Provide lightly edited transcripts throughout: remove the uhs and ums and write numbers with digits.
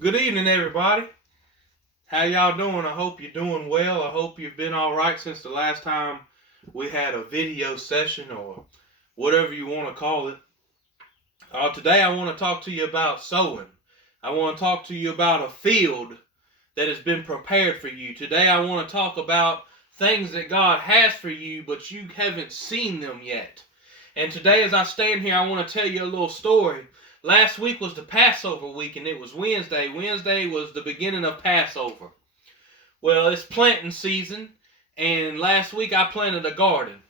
Good evening, everybody. How y'all doing? I hope you're doing well. I hope you've been all right since the last time we had a video session or whatever you want to call it. Today, I want to talk to you about sowing. I want to talk to you about a field that has been prepared for you. Today, I want to talk about things that God has for you, but you haven't seen them yet. And today, as I stand here, I want to tell you a little story. Last week was the Passover week, and it was Wednesday. Wednesday was the beginning of Passover. Well, it's planting season, and last week I planted a garden.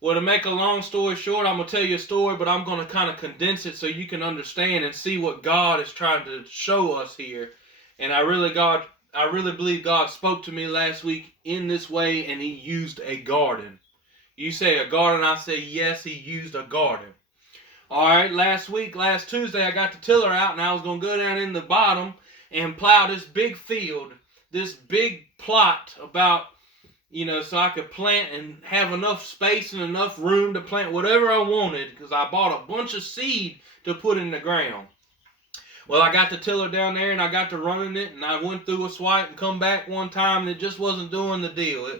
Well, to make a long story short, I'm going to tell you a story, but I'm going to kind of condense it so you can understand and see what God is trying to show us here. And I really believe God spoke to me last week in this way, and He used a garden. You say a garden, I say yes, He used a garden. All right, last Tuesday, I got the tiller out, and I was going to go down in the bottom and plow this big field, this big plot so I could plant and have enough space and enough room to plant whatever I wanted because I bought a bunch of seed to put in the ground. Well, I got the tiller down there and I got to running it, and I went through a swipe and come back one time, and it just wasn't doing the deal.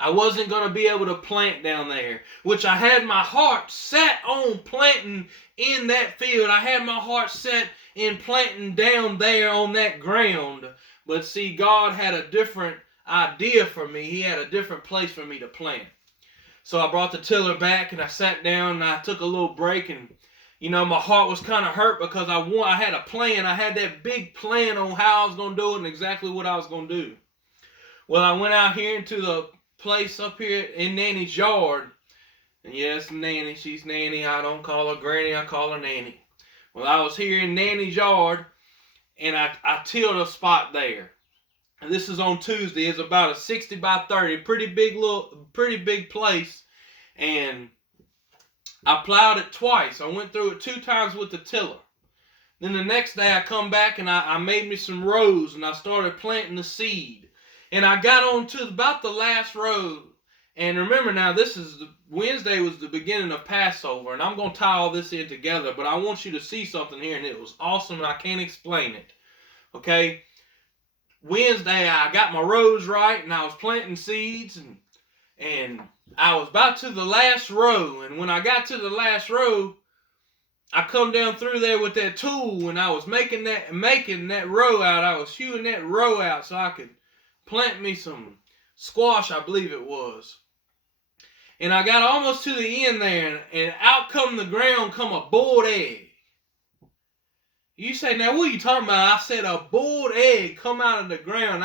I wasn't going to be able to plant down there, which I had my heart set on planting in that field. I had my heart set in planting down there on that ground. But see, God had a different idea for me. He had a different place for me to plant. So I brought the tiller back and I sat down and I took a little break, and my heart was kind of hurt because I had a plan. I had that big plan on how I was going to do it and exactly what I was going to do. Well, I went out here into the place up here in Nanny's yard. And yes, Nanny, she's Nanny. I don't call her Granny, I call her Nanny. Well, I was here in Nanny's yard, and I tilled a spot there. And this is on Tuesday. It's about a 60 by 30, pretty big place. And I plowed it twice. I went through it 2 times with the tiller. Then the next day I come back and I made me some rows, and I started planting the seed. And I got on to about the last row. And remember now, Wednesday was the beginning of Passover, and I'm going to tie all this in together, but I want you to see something here, and it was awesome, and I can't explain it. Okay? Wednesday, I got my rows right, and I was planting seeds, and I was about to the last row, and when I got to the last row, I come down through there with that tool, and I was making that row out. I was hewing that row out so I could plant me some squash, I believe it was. And I got almost to the end there, and out come the ground come a boiled egg. You say, now what are you talking about? I said a boiled egg come out of the ground.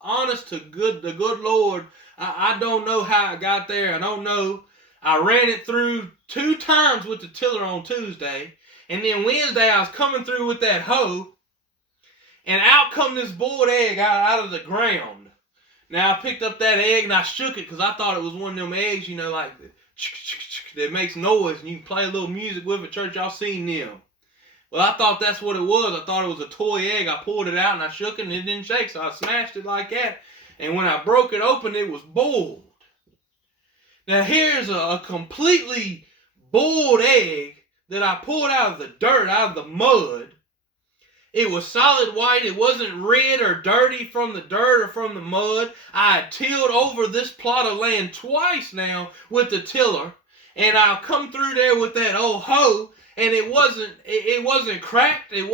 Honest to the good Lord, I don't know how it got there. I don't know. I ran it through 2 times with the tiller on Tuesday, and then Wednesday I was coming through with that hoe, and out come this boiled egg out of the ground. Now, I picked up that egg and I shook it because I thought it was one of them eggs, like that makes noise and you can play a little music with at church. Y'all seen them. Well, I thought that's what it was. I thought it was a toy egg. I pulled it out and I shook it and it didn't shake, so I smashed it like that. And when I broke it open, it was boiled. Now, here's a completely boiled egg that I pulled out of the dirt, out of the mud. It was solid white. It wasn't red or dirty from the dirt or from the mud. I had tilled over this plot of land twice now with the tiller, and I'll come through there with that old hoe, and it wasn't cracked. It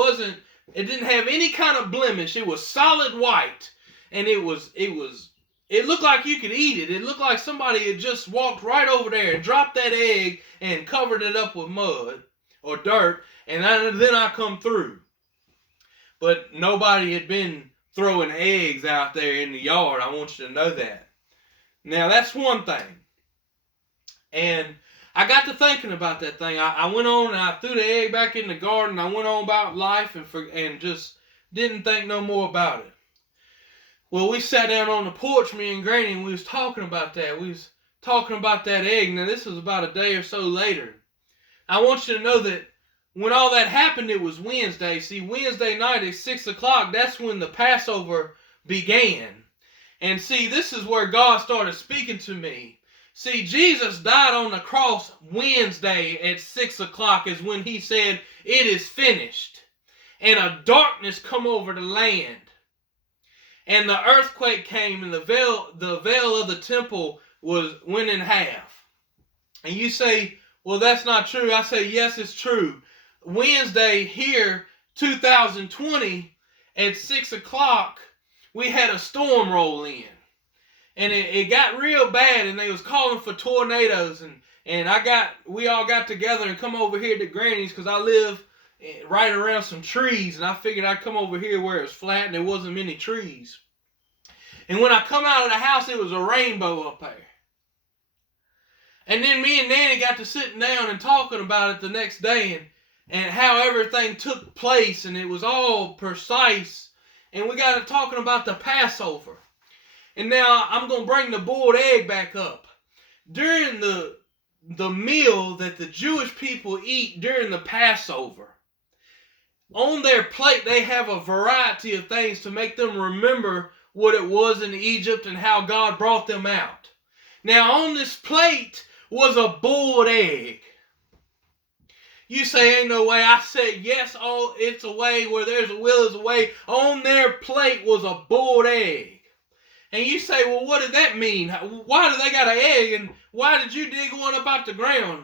didn't have any kind of blemish. It was solid white, and it looked like you could eat it. It looked like somebody had just walked right over there and dropped that egg and covered it up with mud or dirt, and then I come through. But nobody had been throwing eggs out there in the yard. I want you to know that. Now, that's one thing. And I got to thinking about that thing. I went on and I threw the egg back in the garden. I went on about life and just didn't think no more about it. Well, we sat down on the porch, me and Granny, and we was talking about that. We was talking about that egg. Now, this was about a day or so later. I want you to know that when all that happened, it was Wednesday. See, Wednesday night at 6 o'clock, that's when the Passover began. And see, this is where God started speaking to me. See, Jesus died on the cross Wednesday at 6 o'clock is when he said, it is finished. and a darkness come over the land. And the earthquake came, and the veil of the temple went in half. And you say, well, that's not true. I say, yes, it's true. Wednesday here, 2020, at 6 o'clock, we had a storm roll in. And it got real bad, and they was calling for tornadoes. And we all got together and come over here to Granny's, because I live right around some trees, and I figured I'd come over here where it's flat and there wasn't many trees. And when I come out of the house, it was a rainbow up there. And then me and Nanny got to sitting down and talking about it the next day, and how everything took place, and it was all precise. And we got to talking about the Passover. And now I'm going to bring the boiled egg back up. During the meal that the Jewish people eat during the Passover, on their plate they have a variety of things to make them remember what it was in Egypt and how God brought them out. Now on this plate was a boiled egg. You say, ain't no way. I said, yes, oh, it's a way. Where there's a will is a way. On their plate was a boiled egg. And you say, well, what did that mean? Why do they got an egg? And why did you dig one up out the ground?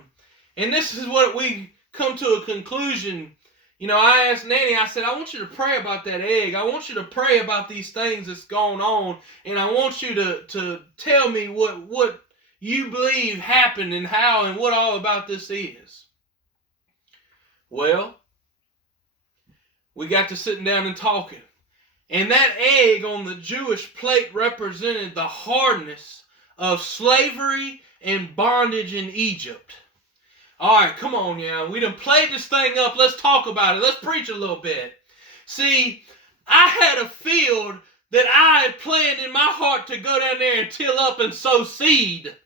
And this is what we come to a conclusion. You know, I asked Nanny, I said, I want you to pray about that egg. I want you to pray about these things that's going on. And I want you to tell me what you believe happened and how and what all about this is. Well, we got to sitting down and talking. And that egg on the Jewish plate represented the hardness of slavery and bondage in Egypt. All right, come on now. We done played this thing up. Let's talk about it. Let's preach a little bit. See, I had a field that I had planned in my heart to go down there and till up and sow seed.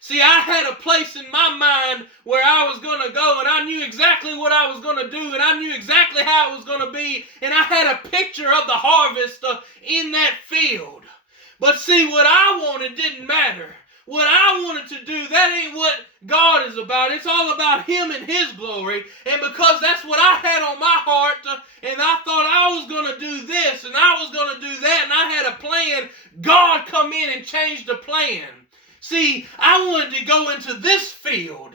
See, I had a place in my mind where I was going to go, and I knew exactly what I was going to do, and I knew exactly how it was going to be, and I had a picture of the harvest in that field. But see, what I wanted didn't matter. What I wanted to do, that ain't what God is about. It's all about Him and His glory. And because that's what I had on my heart, and I thought I was going to do this, and I was going to do that, and I had a plan, God come in and changed the plan. See, I wanted to go into this field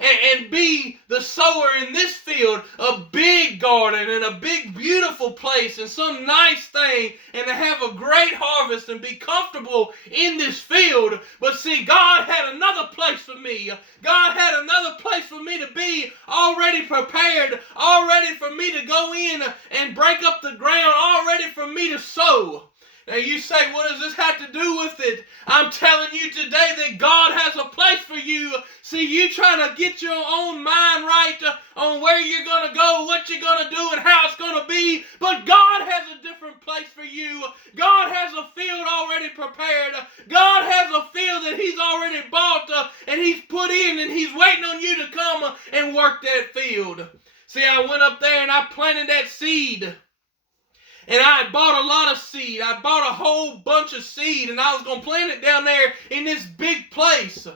and be the sower in this field, a big garden and a big beautiful place and some nice thing, and to have a great harvest and be comfortable in this field. But see, God had another place for me. God had another place for me to be already prepared, already for me to go in and break up the ground, already for me to sow. Now you say, what does this have to do with it? I'm telling you today that God has a place for you. See, you trying to get your own mind right on where you're going to go, what you're going to do, and how it's going to be. But God has a different place for you. God has a field already prepared. God has a field that He's already bought and He's put in, and He's waiting on you to come and work that field. See, I went up there and I planted that seed. And I had bought a lot of seed. I bought a whole bunch of seed, and I was going to plant it down there in this big place.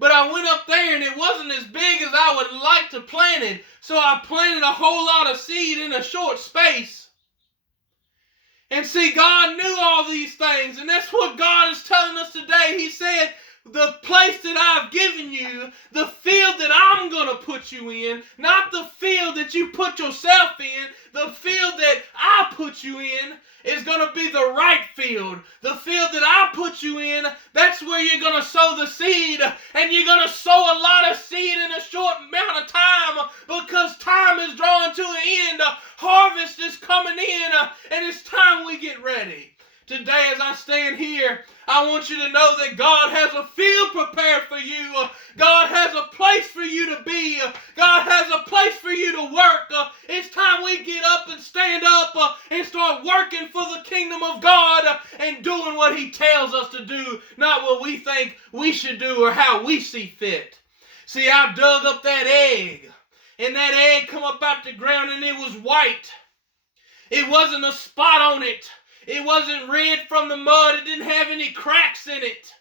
But I went up there, and it wasn't as big as I would like to plant it. So I planted a whole lot of seed in a short space. And see, God knew all these things, and that's what God is telling us today. He said, the place that I've given you, the field that I'm going to put you in, not the field that you put yourself in, the field that I put you in is going to be the right field. The field that I put you in, that's where you're going to sow the seed, and you're going to sow a lot of seed in a short amount of time because time is drawing to an end. Harvest is coming in, and it's time we get ready. Today, as I stand here, I want you to know that God has a field prepared for you. God has a place for you to be. God has a place for you to work. It's time we get up and stand up and start working for the kingdom of God and doing what He tells us to do, not what we think we should do or how we see fit. See, I dug up that egg, and that egg come up out the ground, and it was white. It wasn't a spot on it. It wasn't red from the mud. It didn't have any cracks in it.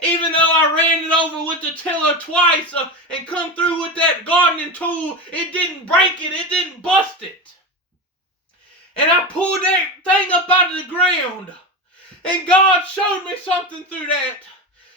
Even though I ran it over with the tiller twice and come through with that gardening tool, it didn't break it. It didn't bust it. ground. And God showed me something through that.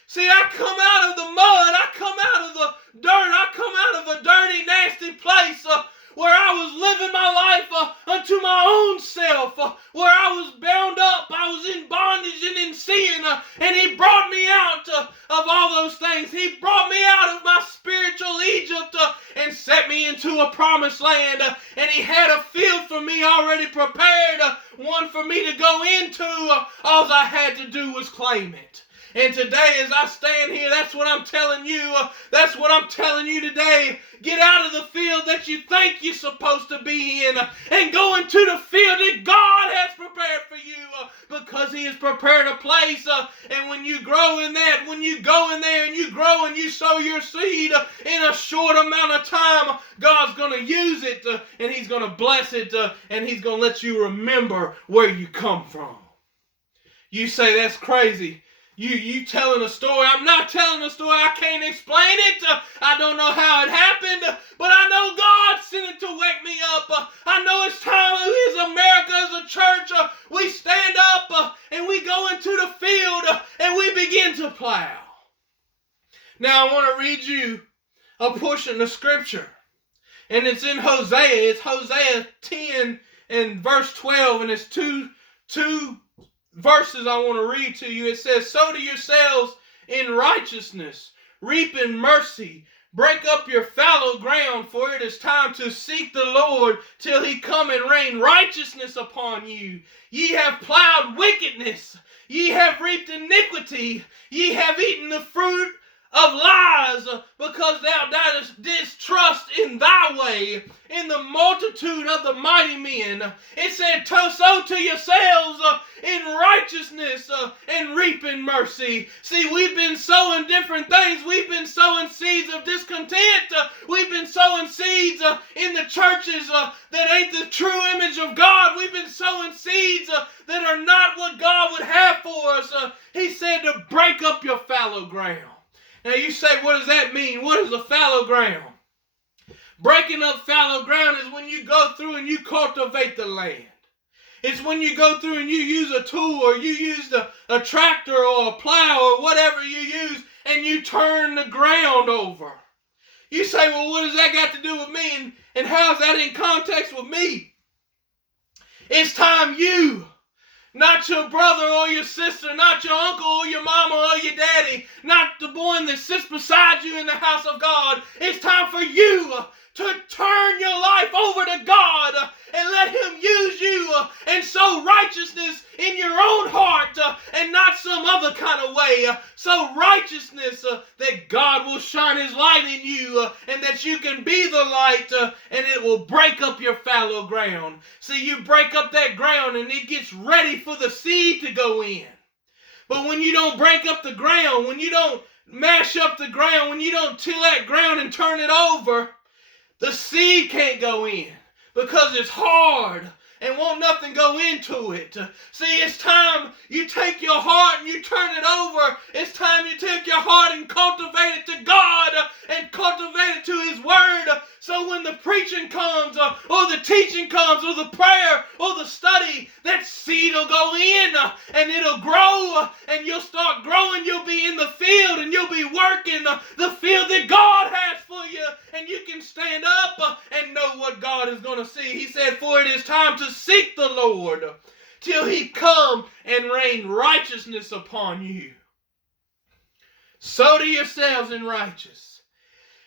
See, I come out of the mud, I come out of the dirt, I come out of a dirty, nasty place where I was living my life unto my own self, where I was bound up, I was in bondage and in sin, and He brought me out of all those things. He brought me out of my spiritual Egypt and set me into a promised land, and He had a field for me already prepared, one for me to go into. All I had to do was claim it. And today, as I stand here, that's what I'm telling you. That's what I'm telling you today. Get out of the field that you think you're supposed to be in and go into the field that God has prepared for you because He has prepared a place. And when you grow in that, when you go in there and you grow and you sow your seed in a short amount of time, God's going to use it and He's going to bless it and He's going to let you remember where you come from. You say, that's crazy. You telling a story. I'm not telling a story. I can't explain it. I don't know how it happened, but I know God sent it to wake me up. I know it's time as America, as a church, we stand up and we go into the field and we begin to plow. Now I want to read you a portion of scripture, and it's in Hosea. It's Hosea 10 and verse 12, and it's two verses I want to read to you. It says, sow to yourselves in righteousness, reap in mercy, break up your fallow ground, for it is time to seek the Lord till He come and rain righteousness upon you. Ye have plowed wickedness, ye have reaped iniquity, ye have eaten the fruit of lies, because thou didst trust in thy way, in the multitude of the mighty men. It said, sow to yourselves in righteousness and reap in mercy. See, we've been sowing different things. We've been sowing seeds of discontent. We've been sowing seeds in the churches that ain't the true image of God. We've been sowing seeds that are not what God would have for us. He said to break up your fallow ground. Now you say, what does that mean? What is a fallow ground? Breaking up fallow ground is when you go through and you cultivate the land. It's when you go through and you use a tool, or you use a tractor or a plow or whatever you use, and you turn the ground over. You say, well, what does that got to do with me? And how's that in context with me? It's time you, not your brother or your sister, not your uncle or your mama or your daddy, not the boy that sits beside you in the house of God. It's time for you to turn your life over to God and let Him use you and sow righteousness in your own heart and not some other kind of way. Sow righteousness that God will shine His light in you and that you can be the light and it will break up your fallow ground. See, you break up that ground and it gets ready for the seed to go in. But when you don't break up the ground, when you don't mash up the ground, when you don't till that ground and turn it over, the seed can't go in because it's hard and won't nothing go into it. See, it's time you take your heart and you turn it over. It's time you take your heart and cultivate it to God and cultivate it to His Word. So when the preaching comes or the teaching comes or the prayer or the study, that seed will go in and it'll grow and you'll start growing. You'll be in the field and you'll be working the field that God has for you, and you can stand up and know what God is going to see. He said, for it is time to seek the Lord till He come and rain righteousness upon you. Sow to yourselves in righteousness.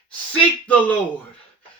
Seek the Lord.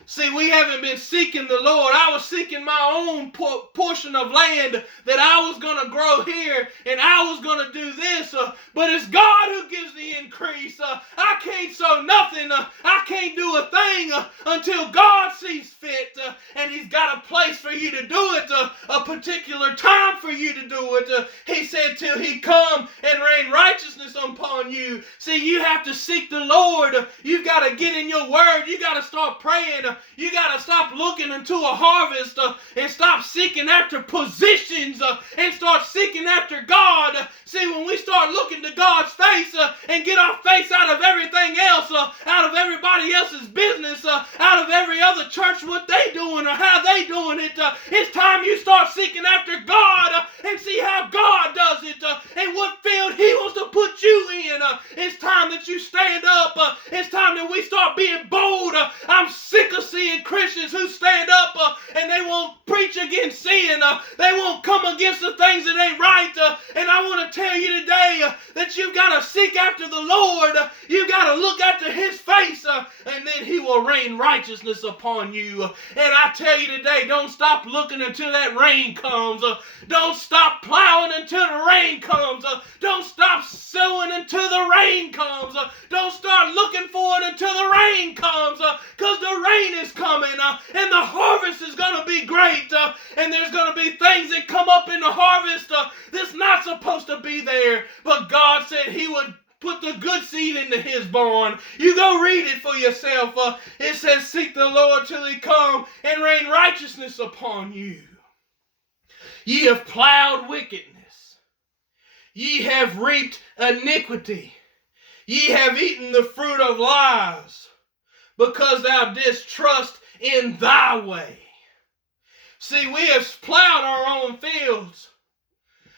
See, we haven't been seeking the Lord. I was seeking my own portion of land that I was going to grow here and I was going to do this. But it's God who gives the increase. I can't sow nothing. I can't do a thing until God sees fit. And He's got a place for you to do it, a particular time for you to do it. He said, till He come and rain righteousness upon you. See, you have to seek the Lord. You've got to get in your word. You got to start praying. You got to stop looking into a harvest and stop seeking after positions and start seeking after God. See, when we start looking to God's face and get our face out of everything else, out of everybody else's business, out of every other church, what they doing or how they doing it, it's time you start seeking after God and see how God does it and what field He wants to put you in. It's time that you stand up. It's time that we start being bold. I'm sick of seeing Christians who stand up and they won't preach against sin. They won't come against the things that ain't right. And I want to tell you today that you've got to seek after the Lord. You've got to look after His face and then He will rain righteousness upon you. And I tell you today, don't stop looking until that rain comes. Don't stop plowing until the rain comes. Don't stop sowing until the rain comes. Don't start looking for it until the rain comes, because the rain is coming and the harvest is going to be great, and there's going to be things that come up in the harvest that's not supposed to be there, but God said He would put the good seed into His barn. You go read it for yourself. It says, seek the Lord till He come and rain righteousness upon you. Ye have plowed wickedness. Ye have reaped iniquity. Ye have eaten the fruit of lies, because thou didst trust in thy way. See, we have plowed our own fields.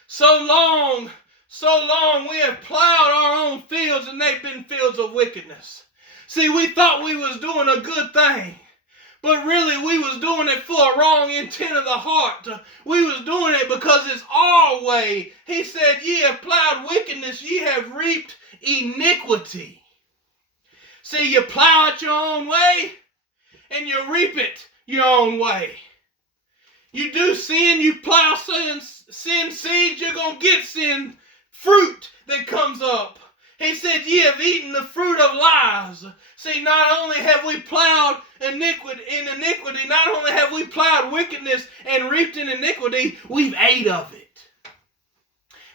So long we have plowed our own fields, and they've been fields of wickedness. See, we thought we was doing a good thing, but really we was doing it for a wrong intent of the heart. We was doing it because it's our way. He said, ye have plowed wickedness, ye have reaped iniquity. See, you plow it your own way, and you reap it your own way. You do sin, you plow sin seeds, you're going to get sin fruit that comes up. He said, ye have eaten the fruit of lies. See, not only have we plowed iniquity, not only have we plowed wickedness and reaped in iniquity, we've ate of it.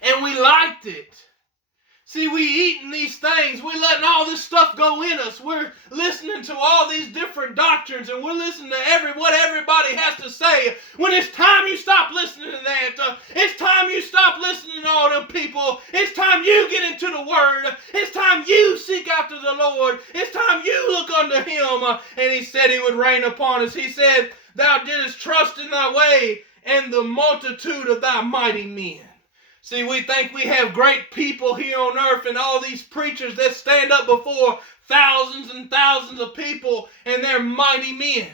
And we liked it. See, we eating these things. We're letting all this stuff go in us. We're listening to all these different doctrines, and we're listening to what everybody has to say. When it's time you stop listening to that, it's time you stop listening to all them people. It's time you get into the Word. It's time you seek after the Lord. It's time you look unto Him. And He said He would rain upon us. He said, thou didst trust in thy way, and the multitude of thy mighty men. See, we think we have great people here on earth and all these preachers that stand up before thousands and thousands of people, and they're mighty men.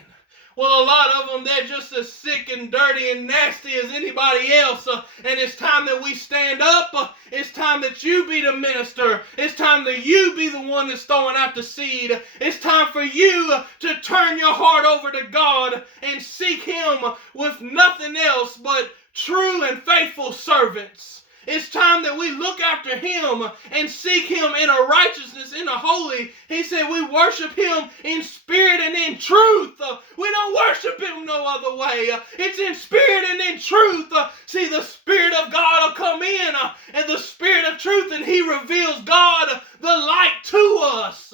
Well, a lot of them, they're just as sick and dirty and nasty as anybody else. And it's time that we stand up. It's time that you be the minister. It's time that you be the one that's throwing out the seed. It's time for you to turn your heart over to God and seek Him with nothing else but true and faithful servants. It's time that we look after Him and seek Him in a righteousness, in a holy. He said we worship Him in spirit and in truth. We don't worship Him no other way. It's in spirit and in truth. See, the Spirit of God will come in and the Spirit of truth, and He reveals God, the light, to us.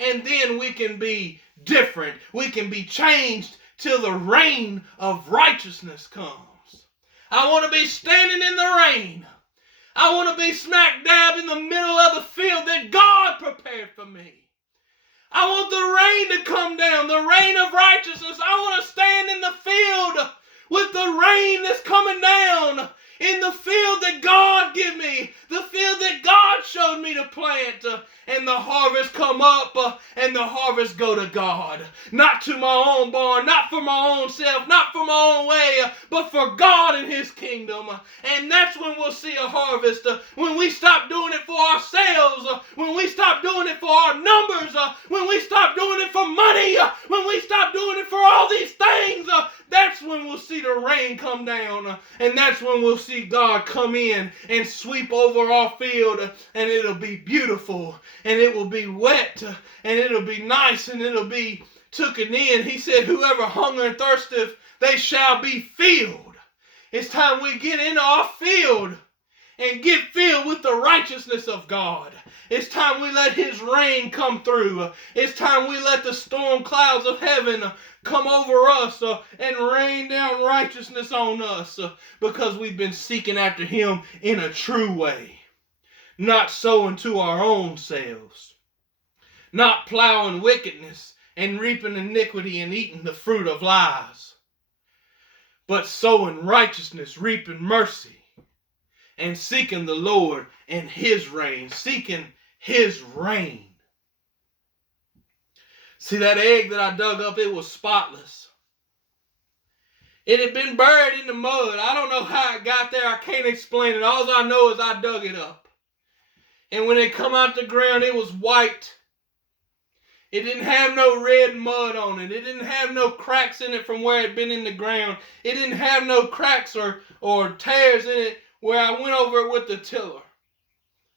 And then we can be different. We can be changed till the reign of righteousness comes. I want to be standing in the rain. I want to be smack dab in the middle of the field that God prepared for me. I want the rain to come down, the rain of righteousness. I want to stand in the field with the rain that's coming down, in the field that God give me, the field that God showed me to plant, and the harvest come up, and the harvest go to God. Not to my own barn, not for my own self, not for my own way, but for God and His kingdom. And that's when we'll see a harvest, when we stop doing it for ourselves, when we stop doing it for our numbers, when we stop doing it for money, when we stop doing it for all these things. That's when we'll see the rain come down, and that's when we'll see God come in and sweep over our field, and it'll be beautiful, and it will be wet, and it'll be nice, and it'll be taken in. He said, whoever hunger and thirsteth, they shall be filled. It's time we get into our field and get filled with the righteousness of God. It's time we let His rain come through. It's time we let the storm clouds of heaven come over us and rain down righteousness on us because we've been seeking after Him in a true way. Not sowing to our own selves. Not plowing wickedness and reaping iniquity and eating the fruit of lies. But sowing righteousness, reaping mercy, and seeking the Lord and His reign. Seeking His reign. See, that egg that I dug up, it was spotless. It had been buried in the mud. I don't know how it got there. I can't explain it. All I know is I dug it up. And when it come out the ground, it was white. It didn't have no red mud on it. It didn't have no cracks in it from where it had been in the ground. It didn't have no cracks or tears in it where I went over it with the tiller.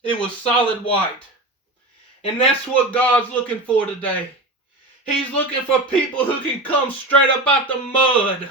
It was solid white. And that's what God's looking for today. He's looking for people who can come straight up out the mud,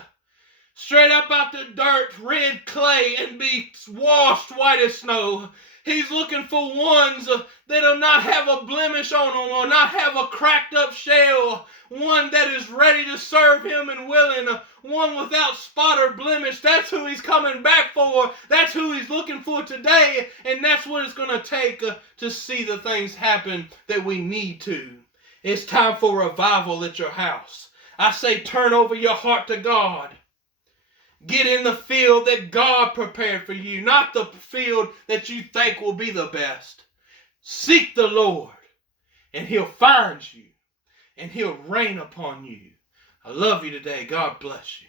straight up out the dirt, red clay, and be washed white as snow. He's looking for ones that'll not have a blemish on them or not have a cracked up shell. One that is ready to serve Him and willing. One without spot or blemish. That's who He's coming back for. That's who He's looking for today. And that's what it's going to take to see the things happen that we need to. It's time for revival at your house. I say turn over your heart to God. Get in the field that God prepared for you, not the field that you think will be the best. Seek the Lord, and He'll find you, and He'll reign upon you. I love you today. God bless you.